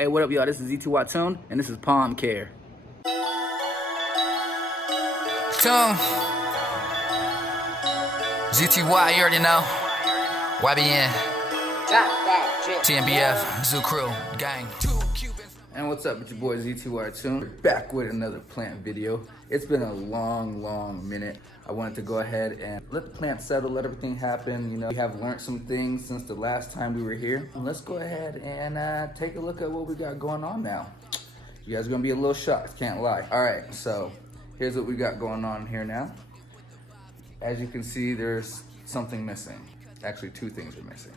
Hey, what up, y'all? This is ZTY TOON, and this is Palm Care. Toon. ZTY, you already know. YBN. TNBF, Zoo Crew, Gang. And what's up, it's your boy ZTY TOON. We're back with another plant video. It's been a long minute. I wanted to go ahead and let the plant settle, let everything happen. You know, we have learned some things since the last time we were here. And let's go ahead and take a look at what we got going on now. You guys are gonna be a little shocked, can't lie. All right, so here's what we got going on here now. As you can see, there's something missing. Actually, two things are missing.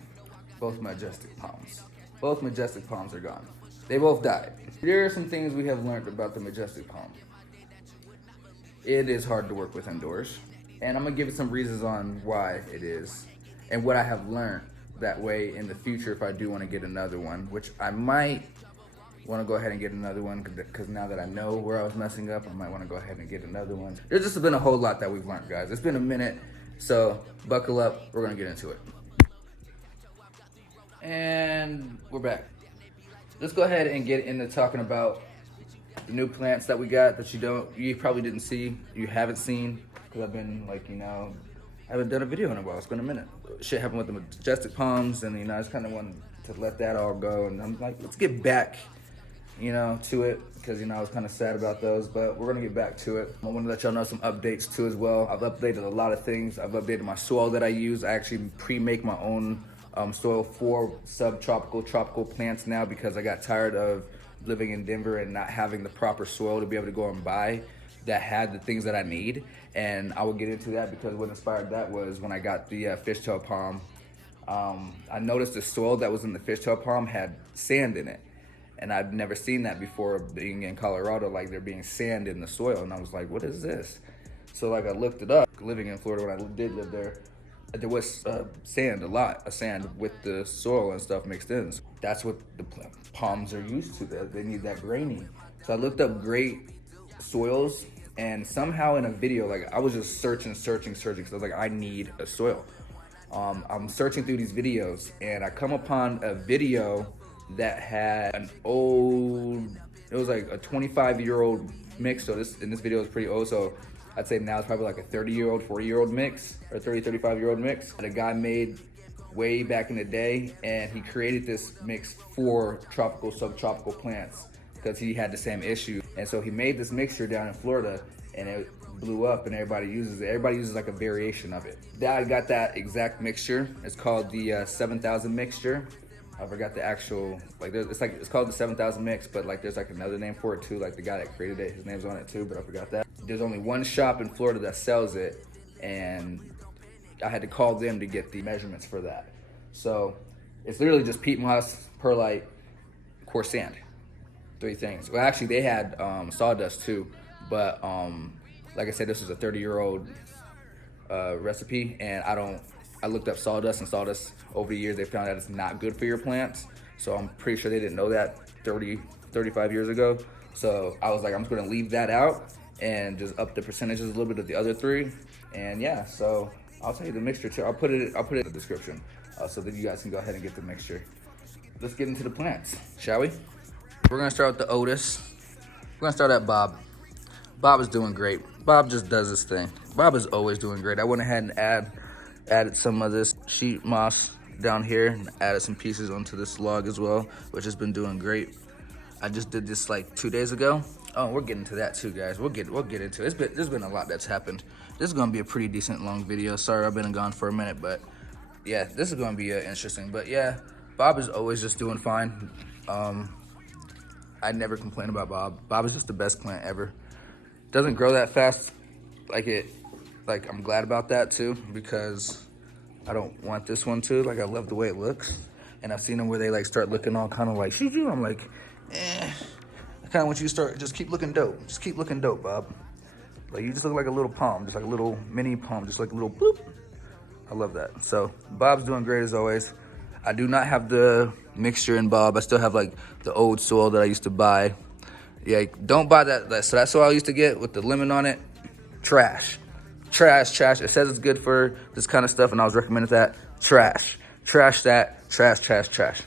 Both majestic palms. Both majestic palms are gone. They both died. Here are some things we have learned about the majestic palm. It is hard to work with indoors, and I'm gonna give it some reasons on why it is and what I have learned. That way in the future, if I do want to get another one, which I might want to go ahead and get another one, because now that I know where I was messing up, I might want to go ahead and get another one. There's just been a whole lot that we've learned, guys. It's been a minute, so buckle up, we're gonna get into it. And we're back. Let's go ahead and get into talking about the new plants that we got that you probably didn't see, you haven't seen, because I've been like, you know, I haven't done a video in a while. It's been a minute. Shit happened with the majestic palms, and you know, I just kind of wanted to let that all go, and I'm like, let's get back, you know, to it, because you know, I was kind of sad about those, but we're gonna get back to it. I want to let y'all know some updates too as well. I've updated a lot of things. I've updated my soil that I use. I actually pre-make my own soil for subtropical, tropical plants now, because I got tired of living in Denver and not having the proper soil to be able to go and buy that had the things that I need. And I will get into that, because what inspired that was when I got the fishtail palm. I noticed the soil that was in the fishtail palm had sand in it, and I'd never seen that before being in Colorado, like there being sand in the soil, and I was like, what is this? So like I looked it up. Living in Florida when I did live there was sand, a lot of sand with the soil and stuff mixed in. So that's what the palms are used to. They need that graining. So I looked up great soils, and somehow in a video, like I was just searching, because I was like, I need a soil. I'm searching through these videos, and I come upon a video that had an old, it was like a 25-year-old mix. So this video is pretty old. So I'd say now it's probably like a 30-year-old, 40-year-old mix, or 30, 35-year-old mix that a guy made way back in the day, and he created this mix for tropical, subtropical plants because he had the same issue. And so he made this mixture down in Florida, and it blew up, and everybody uses it. Everybody uses like a variation of it. I got that exact mixture. It's called the 7,000 mixture. I forgot the actual, like, it's called the 7,000 mix, but like there's like another name for it too. Like the guy that created it, his name's on it too, but I forgot that. There's only one shop in Florida that sells it, and I had to call them to get the measurements for that. So it's literally just peat moss, perlite, coarse sand, 3 things. Well, actually they had sawdust too, but like I said, this is a 30-year-old recipe, and I looked up sawdust, and sawdust over the years they found out it's not good for your plants. So I'm pretty sure they didn't know that 35 years ago. So I was like, I'm just gonna leave that out and just up the percentages a little bit of the other 3. And yeah, so I'll tell you the mixture too. I'll put it in the description so that you guys can go ahead and get the mixture. Let's get into the plants, shall we? We're gonna start with the Otis. We're gonna start at Bob. Bob is doing great. Bob just does his thing. Bob is always doing great. I went ahead and added some of this sheet moss down here, and added some pieces onto this log as well, which has been doing great. I just did this like 2 days ago. Oh, we're getting to that too, guys. We'll get into it. There's been a lot that's happened. This is gonna be a pretty decent long video. Sorry, I've been gone for a minute, but yeah, this is gonna be interesting. But yeah, Bob is always just doing fine. I never complain about Bob. Bob is just the best plant ever. Doesn't grow that fast, like I'm glad about that too, because I don't want this one to. Like I love the way it looks, and I've seen them where they like start looking all kind of like shoo. I'm like, I kind of want you to just keep looking dope. Just keep looking dope, Bob. Like you just look like a little palm, just like a little mini palm, just like a little bloop. I love that. So Bob's doing great as always. I do not have the mixture in Bob. I still have like the old soil that I used to buy. Yeah, don't buy that. So that soil I used to get with the lemon on it, trash. It says it's good for this kind of stuff, and I was recommended that. Trash that. Trash.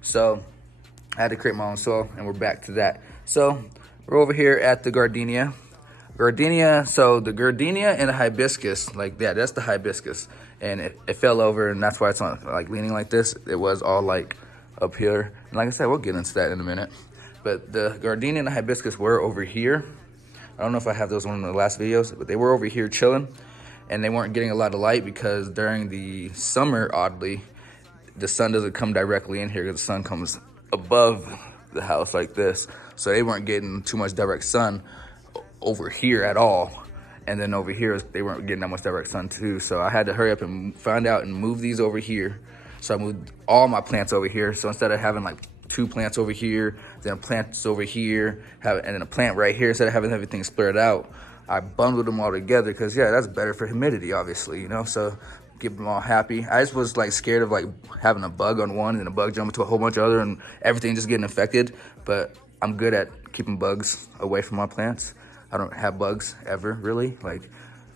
So I had to create my own soil, and we're back to that. So we're over here at the Gardenia. So the Gardenia and the hibiscus, like that's the hibiscus. And it fell over, and that's why it's on like leaning like this. It was all like up here. And like I said, we'll get into that in a minute. But the Gardenia and the hibiscus were over here. I don't know if I have those on the last videos, but they were over here chilling. And they weren't getting a lot of light because during the summer, oddly, the sun doesn't come directly in here because the sun comes above the house like this. So they weren't getting too much direct sun over here at all. And then over here, they weren't getting that much direct sun too. So I had to hurry up and find out and move these over here. So I moved all my plants over here. So instead of having like 2 plants over here, then a plant over here, and then a plant right here, instead of having everything spread out, I bundled them all together because, yeah, that's better for humidity, obviously, you know? So keep them all happy. I just was like scared of like having a bug on one and a bug jump into a whole bunch of other and everything just getting infected. But I'm good at keeping bugs away from my plants. I don't have bugs ever, really. Like,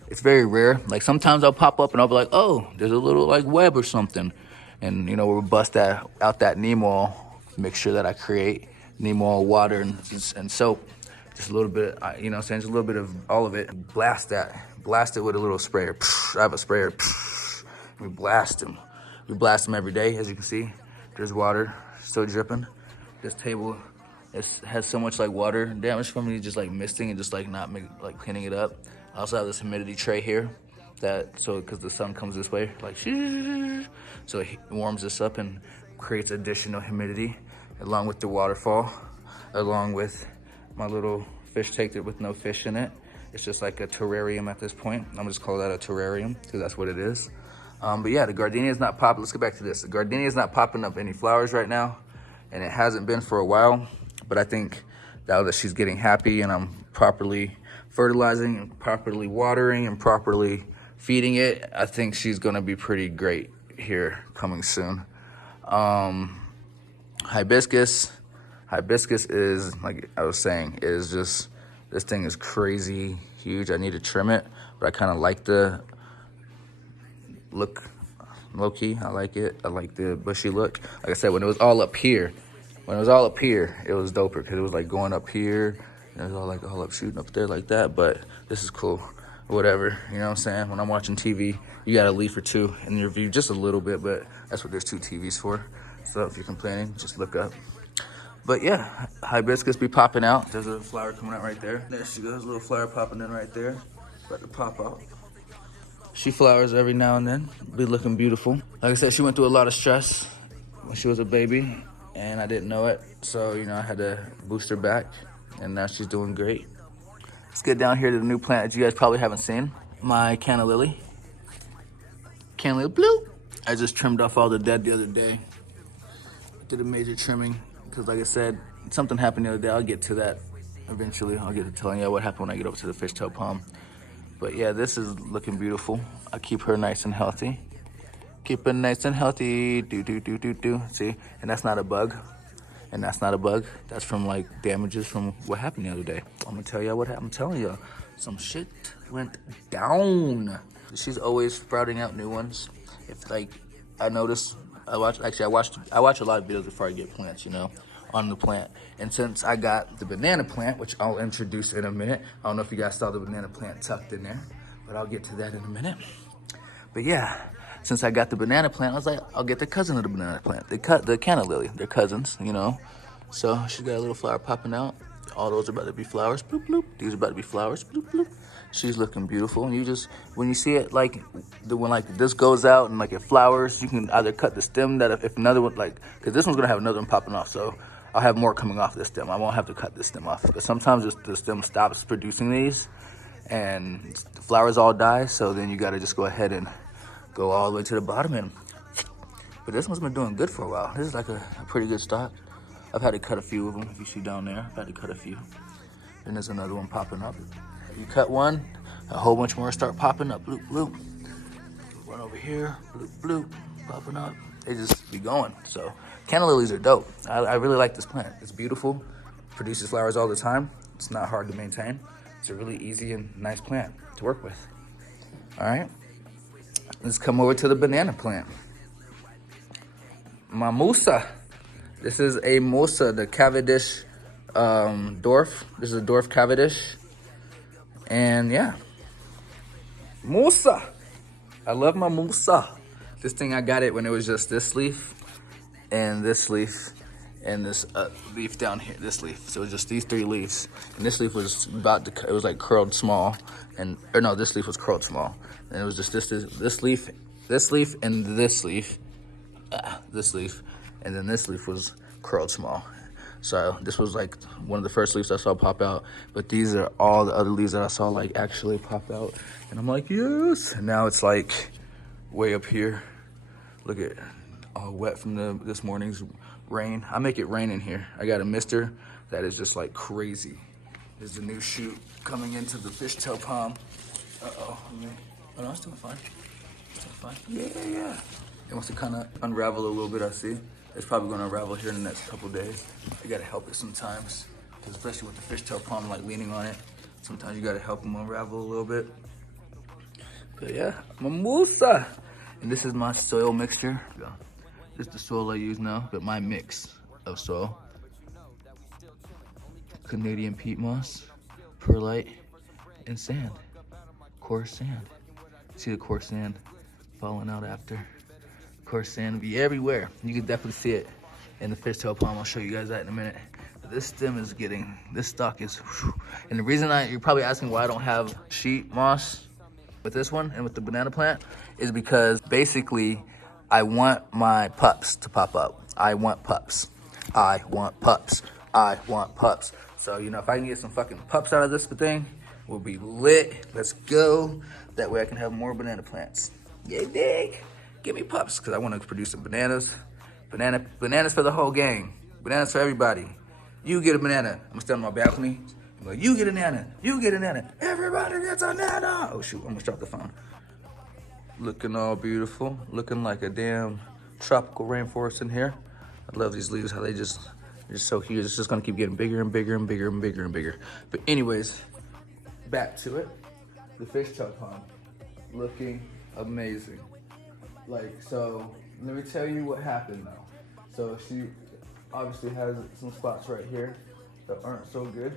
it's very rare. Like, sometimes I'll pop up and I'll be like, oh, there's a little, like, web or something. And, you know, we'll bust out that neem oil mixture that I create. Neem oil, water, and soap. Just a little bit, you know what I'm saying? Just a little bit of all of it. Blast it with a little sprayer. I have a sprayer. We blast them. We blast them every day, as you can see. There's water still dripping. This table has so much like water damage from me just like misting and just like not like cleaning it up. I also have this humidity tray here because the sun comes this way, like so it warms this up and creates additional humidity along with the waterfall, along with my little fish tank with no fish in it. It's just like a terrarium at this point. I'm just calling that a terrarium because that's what it is. But yeah, the Gardenia is not popping. Let's get back to this. The Gardenia is not popping up any flowers right now, and it hasn't been for a while. But I think now that she's getting happy and I'm properly fertilizing and properly watering and properly feeding it, I think she's gonna be pretty great here coming soon. Hibiscus is, like I was saying, is just, this thing is crazy huge. I need to trim it, but I kind of like the look, low key. I like it. I like the bushy look. Like I said, when it was all up here, it was doper because it was like going up here and it was all up shooting up there like that. But this is cool. Whatever, you know what I'm saying? When I'm watching TV, you got a leaf or two in your view, just a little bit, but that's what there's 2 TVs for. So if you're complaining, just look up. But yeah, hibiscus be popping out. There's a flower coming out right there. There she goes, a little flower popping in right there. About to pop out. She flowers every now and then, be looking beautiful. Like I said, she went through a lot of stress when she was a baby, and I didn't know it. So, you know, I had to boost her back, and now she's doing great. Let's get down here to the new plant that you guys probably haven't seen. My Canna Lilly. Canna Lilly, bloop. I just trimmed off all the dead the other day. Did a major trimming, because like I said, something happened the other day. I'll get to that eventually. I'll get to telling you what happened when I get over to the Fishtail palm. But yeah, this is looking beautiful. I keep her nice and healthy. Keep her nice and healthy. Do. See? And that's not a bug. And that's not a bug. That's from like damages from what happened the other day. I'm gonna tell y'all what happened. I'm telling y'all. Some shit went down. She's always sprouting out new ones. If like, I noticed, I watch a lot of videos before I get plants, you know, on the plant. And since I got the banana plant, which I'll introduce in a minute. I don't know if you guys saw the banana plant tucked in there, but I'll get to that in a minute. But yeah, since I got the banana plant, I was like, I'll get the cousin of the banana plant, the Canna Lilly. They're cousins, you know. So she got a little flower popping out. All those are about to be flowers, bloop, bloop. These are about to be flowers, bloop, bloop. She's looking beautiful. And you just, when you see it, like, when like this goes out and like it flowers, you can either cut the stem that if another one, like, because this one's gonna have another one popping off. So I'll have more coming off this stem. I won't have to cut this stem off. Because sometimes the stem stops producing these and the flowers all die. So then you gotta just go ahead and go all the way to the bottom. But this one's been doing good for a while. This is like a pretty good stock. I've had to cut a few of them. If you see down there, I've had to cut a few. Then there's another one popping up. You cut one, a whole bunch more start popping up. Bloop, bloop. Run over here, bloop, bloop, popping up. They just be going. So Canna Lilies are dope. I really like this plant. It's beautiful, produces flowers all the time. It's not hard to maintain. It's a really easy and nice plant to work with. All right, let's come over to the banana plant. My Mousa. This is a Mousa, the Cavendish Dwarf. This is a Dwarf Cavendish. And yeah, Mousa. I love my Mousa. This thing, I got it when it was just this leaf and this leaf and this leaf down here, this leaf. So it was just these 3 leaves. And this leaf was about to, it was like curled small. Or no, this leaf was curled small. And it was just this leaf, this leaf, and this leaf. This leaf. And then this leaf was curled small. So this was like one of the first leaves I saw pop out. But these are all the other leaves that I saw like actually pop out. And I'm like, yes. And now it's like way up here. Look at all wet from this morning's rain. I make it rain in here. I got a mister that is just like crazy. There's a new shoot coming into the fishtail palm. Uh-oh. Oh no, it's doing fine. It's doing fine. Yeah. It wants to kind of unravel a little bit, I see. It's probably going to unravel here in the next couple days. You got to help it sometimes, because especially with the fishtail palm like leaning on it, sometimes you got to help them unravel a little bit. But yeah, my Mousa. And this is my soil mixture. This is the soil I use now, but my mix of soil. Canadian peat moss, pearlite, and sand. Coarse sand. See the coarse sand falling out after. Coarse sand will be everywhere. You can definitely see it in the fishtail palm. I'll show you guys that in a minute. But this stem is getting, this stalk is, whew. And the reason you're probably asking why I don't have sheet moss with this one and with the banana plant is because basically I want my pups to pop up. I want pups. I want pups. I want pups. So, you know, if I can get some fucking pups out of this thing, we'll be lit. Let's go. That way I can have more banana plants. Yeah, dig. Give me pups, because I want to produce some bananas. Bananas for the whole gang. Bananas for everybody. You get a banana. I'm going to stand on my balcony. I'm like, you get a nana. You get a nana. Everybody gets a nana. Oh, shoot. Almost dropped the phone. Looking all beautiful. Looking like a damn tropical rainforest in here. I love these leaves, how they're just so huge. It's just going to keep getting bigger and bigger and bigger and bigger and bigger. But anyways, back to it. The fishtail pond. Looking amazing. Like, so, let me tell you what happened though. So she obviously has some spots right here that aren't so good.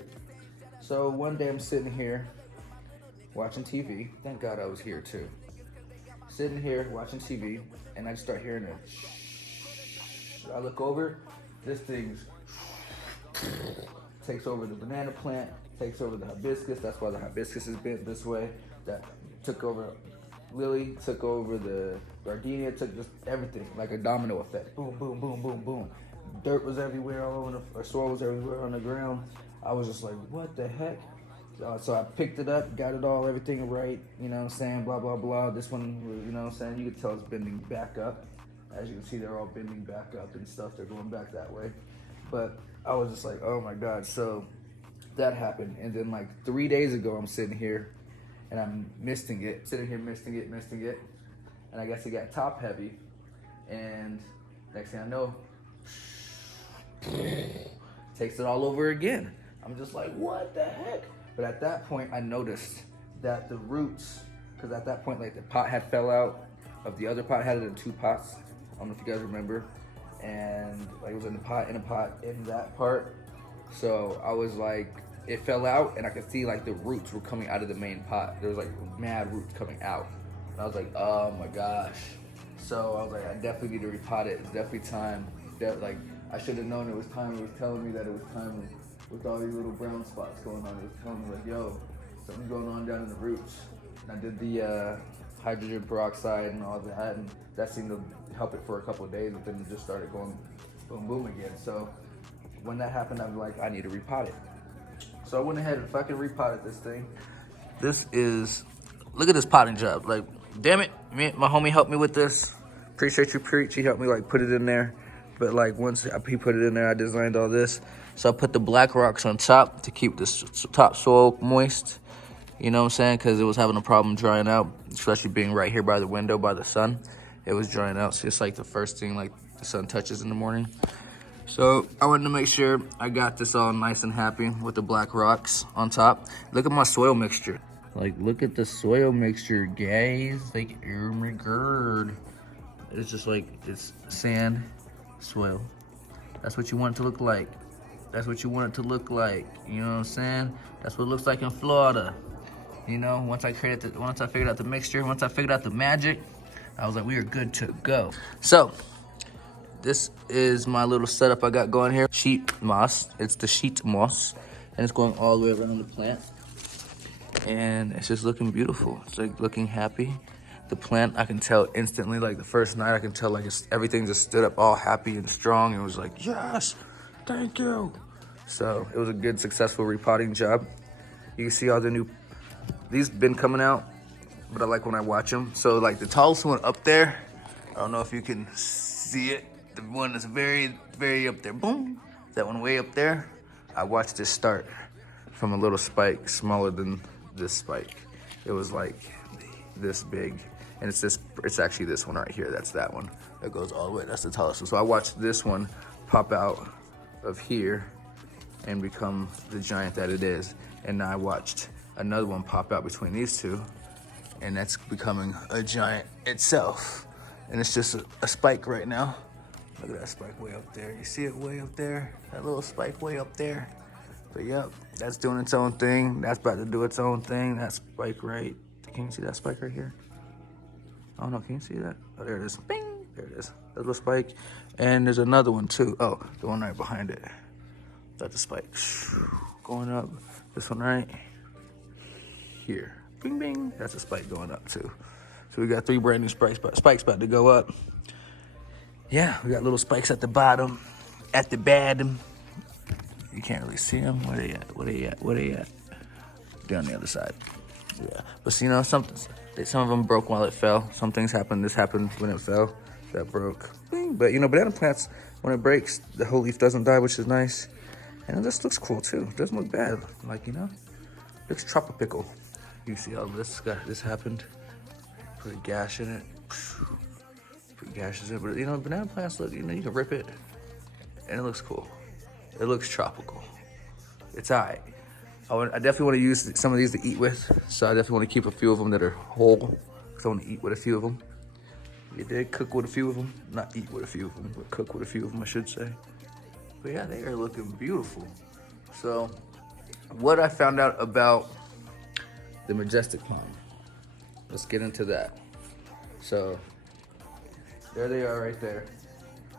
So one day I'm sitting here watching TV. Thank God I was here too. Sitting here watching TV, and I just start hearing it. I look over, this thing's takes over the banana plant, takes over the hibiscus. That's why the hibiscus is bent this way. That took over Lily, took over the Gardenia, took just everything, like a domino effect. Boom, boom, boom, boom, boom. Dirt was everywhere, all over or soil was everywhere on the ground. I was just like, what the heck? So I picked it up, got it all, everything right, you know what I'm saying, blah, blah, blah. This one, you know what I'm saying, you can tell it's bending back up. As you can see, they're all bending back up and stuff. They're going back that way. But I was just like, oh my God. So that happened. And then like 3 days ago, I'm sitting here and I'm misting it, misting it. And I guess it got top heavy. And next thing I know, takes it all over again. I'm just like, what the heck? But at that point, I noticed that the roots, because at that point, like the pot had fell out of the other pot. I had it in 2 pots. I don't know if you guys remember. And like it was in a pot in that part. So I was like, it fell out and I could see like the roots were coming out of the main pot. There was like mad roots coming out. And I was like, oh my gosh. So I was like, I definitely need to repot it. It's definitely time. Like I should have known it was time. It was telling me that it was time with all these little brown spots going on. It was telling me like, yo, something's going on down in the roots. And I did the hydrogen peroxide and all that, and that seemed to help it for a couple of days, but then it just started going boom, boom again. So when that happened, I was like, I need to repot it. So I went ahead and fucking repotted this thing. This is, look at this potting job. Like, damn it, my homie helped me with this. Appreciate you, Preach. He helped me like put it in there. But like once he put it in there, I designed all this. So I put the black rocks on top to keep this top soil moist. You know what I'm saying? Because it was having a problem drying out, especially being right here by the window, by the sun. It was drying out. So it's like the first thing like the sun touches in the morning. So I wanted to make sure I got this all nice and happy with the black rocks on top. Look at my soil mixture. Like, look at the soil mixture, guys. Like, oh my God. It's just like, it's sand, soil, That's what you want it to look like. That's what you want it to look like. You know what I'm saying? That's what it looks like in Florida. You know, once I figured out the mixture, once I figured out the magic, I was like, we are good to go. So, this is my little setup I got going here. Sheet moss, it's the sheet moss, and it's going all the way around the plant. And it's just looking beautiful. It's like looking happy. The plant, I can tell instantly, like the first night, I can tell like everything just stood up all happy and strong. It was like, yes, thank you. So it was a good, successful repotting job. You can see all the new, these been coming out, but I like when I watch them. So like the tallest one up there, I don't know if you can see it. The one that's very, very up there, boom. That one way up there, I watched it start from a little spike smaller than this spike. It was like this big. And it's actually this one right here. That's that one. That goes all the way, that's the tallest one. So I watched this one pop out of here and become the giant that it is. And now I watched another one pop out between these two, and that's becoming a giant itself. And it's just a spike right now. Look at that spike way up there. You see it way up there? That little spike way up there. But yep, that's doing its own thing. That's about to do its own thing. That spike right, can you see that spike right here? Oh no, can you see that? Oh, there it is. Bing! There it is. That little spike. And there's another one too. Oh, the one right behind it. That's a spike. Going up. This one right here. Bing, bing. That's a spike going up too. So we got 3 brand new spikes about to go up. Yeah, we got little spikes at the bottom, at the bottom. You can't really see them. Where they at? Where they at? Where they at? Down the other side. Yeah, but you know, some of them broke while it fell. Some things happened. This happened when it fell. That broke. But you know, banana plants, when it breaks, the whole leaf doesn't die, which is nice. And this looks cool too. It doesn't look bad. Like, you know, looks tropical. You see how this happened? Put a gash in it. Put gashes in it. But you know, banana plants look, you know, you can rip it and it looks cool. It looks tropical. It's alright. I definitely want to use some of these to eat with, so I definitely want to keep a few of them that are whole, because I want to eat with a few of them. You did cook with a few of them, not eat with a few of them, but cook with a few of them, I should say. But yeah, they are looking beautiful. So, what I found out about the majestic palm, let's get into that. So, there they are right there,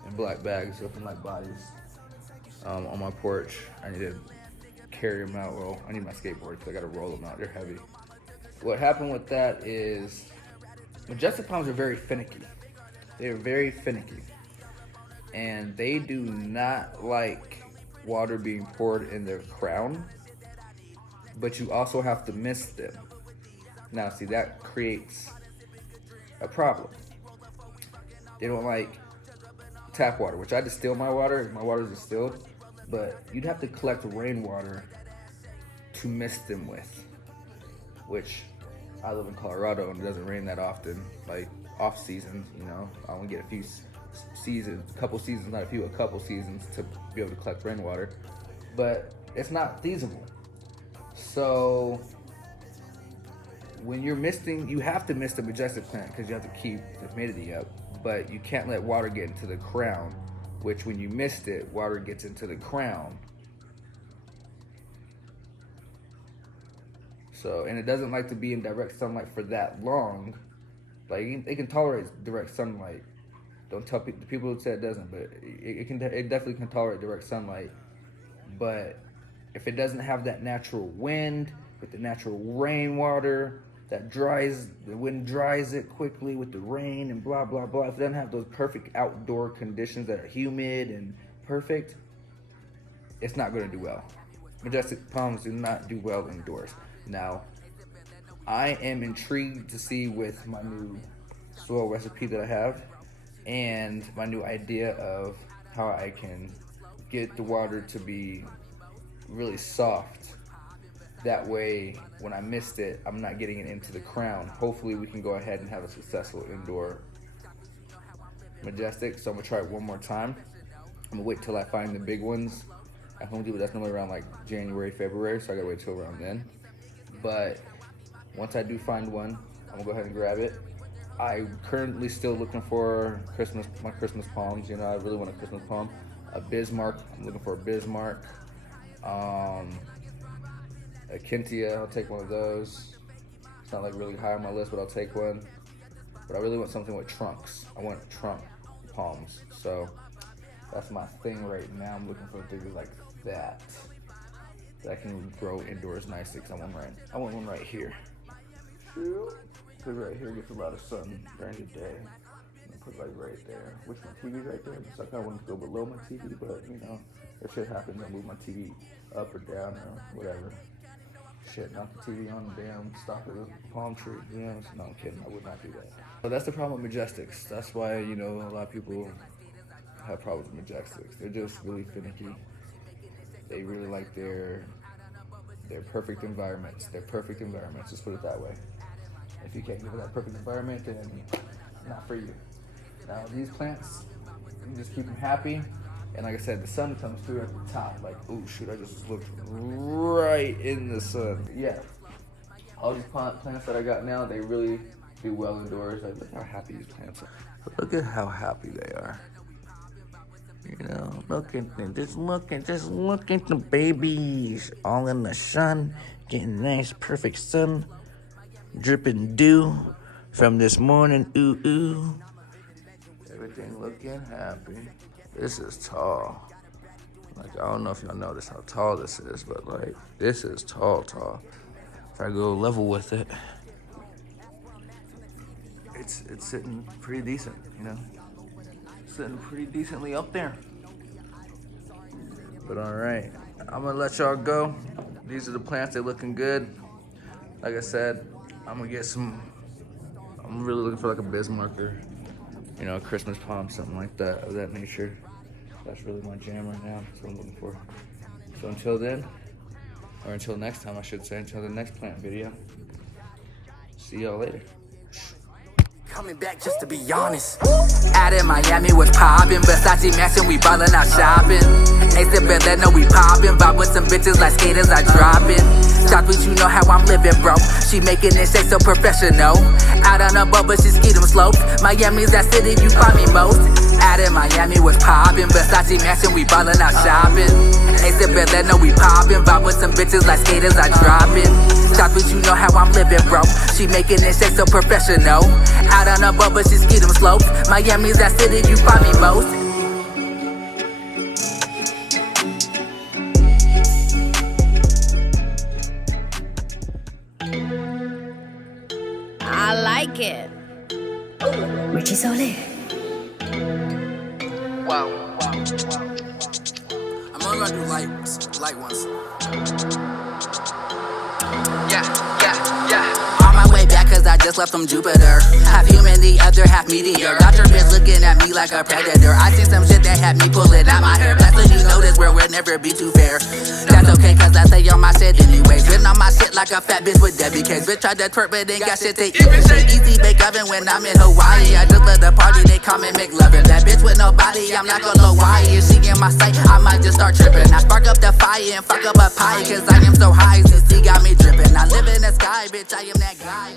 in black bags, looking like bodies, on my porch. I need to carry them out. Well, I need my skateboard because I gotta roll them out. They're heavy. What happened with that is majestic palms are very finicky. They're very finicky. And they do not like water being poured in their crown, but you also have to mist them. Now, see, that creates a problem. They don't like tap water, which I distill my water. My water is distilled, but you'd have to collect rainwater to mist them with, which I live in Colorado and it doesn't rain that often, like off seasons, you know. I only get a few seasons, a couple seasons to be able to collect rainwater, but it's not feasible. So when you're misting, you have to mist the majestic plant because you have to keep the humidity up, but you can't let water get into the crown, which when you mist it, water gets into the crown. So, and it doesn't like to be in direct sunlight for that long. Like, it can tolerate direct sunlight. Don't tell the people who say it doesn't, but it definitely can tolerate direct sunlight. But if it doesn't have that natural wind, with the natural rainwater, the wind dries it quickly with the rain and blah, blah, blah. If it doesn't have those perfect outdoor conditions that are humid and perfect, it's not gonna do well. Majestic palms do not do well indoors. Now, I am intrigued to see with my new soil recipe that I have and my new idea of how I can get the water to be really soft. That way, when I mist it, I'm not getting it into the crown. Hopefully, we can go ahead and have a successful indoor majestic. So I'm gonna try it one more time. I'm gonna wait till I find the big ones at Home Depot. That's normally around like January, February, so I gotta wait till around then. But once I do find one, I'm gonna go ahead and grab it. I'm currently still looking for my Christmas palms. You know, I really want a Christmas palm. A Bismarck, I'm looking for a Bismarck. A Kintia, I'll take one of those. It's not like really high on my list, but I'll take one. But I really want something with trunks. I want trunk palms. So that's my thing right now. I'm looking for things like that can grow indoors nicely. Cause I want one right here. Because right here gets a lot of sun during the day. Put like right there. Which my TV's right there. So I kind of want to go below my TV, but you know, if shit happens, I move my TV up or down or whatever. Shit, knock the TV on the damn stalk of the palm tree. You know, no, I'm kidding. I would not do that. But that's the problem with Majestics. That's why, you know, a lot of people have problems with Majestics. They're just really finicky. They really like their perfect environments. They're perfect environments. Just put it that way. If you can't give it that perfect environment, then not for you. Now these plants, you just keep them happy. And like I said, the sun comes through at the top. Like, oh shoot, I just looked right in the sun. Yeah, all these plants that I got now, they really do well indoors. Like, look how happy these plants are. Look at how happy they are. You know, look at them. Just look at the babies. All in the sun, getting nice, perfect sun, dripping dew from this morning. Ooh, ooh. Everything looking happy. This is tall. Like, I don't know if y'all notice how tall this is, but like, this is tall. If I go level with it, it's sitting pretty decent, you know? Sitting pretty decently up there. But all right, I'm gonna let y'all go. These are the plants, they're looking good. Like I said, I'm really looking for like a Bismarck or, you know, a Christmas palm, something like that, of that nature. That's really my jam right now. That's what I'm looking for. So until then, or until next time, I should say, until the next plant video. See y'all later. Coming back just to be honest. Out in Miami was poppin', Versace matching, we ballin' out shopping. Ace to Bel-Air, no we poppin', vibe with some bitches like skaters, I droppin'. Stop with you know how I'm living, bro. She making it shake so professional. Out on a boat, but she ski them slopes. Miami's that city you find me most. Out in Miami was poppin', Versace matching, we ballin' out shopping. Ace to Bel-Air, no we poppin', vibe with some bitches like skaters, I droppin'. Stop with you know how I'm living, bro. She making it shake so professional. Out on a boat, but she ski them slopes. Miami's that city you find me most. I like it. Richie Solé. Wow. I'm only gonna do light ones. Yeah. On my way back, cause I just left from Jupiter. Half human, the other half meteor. Got your bitch looking at me like a predator. I seen some shit that had me pulling out my hair. That's so you know this world will never be too fair. That's okay, cause I stay on my shit anyways. Been on my shit like a fat bitch with Debbie cakes. Bitch tried to twerk, but ain't got shit to even say. Easy bake oven when I'm in Hawaii. I just love the party, they call me McLovin. That bitch with no body, I'm not gonna lie. If she in my sight, I might just start tripping. I spark up the fire and fuck up a pie, cause I am so high. CC got me dripping. I live in the sky, bitch, I am that guy.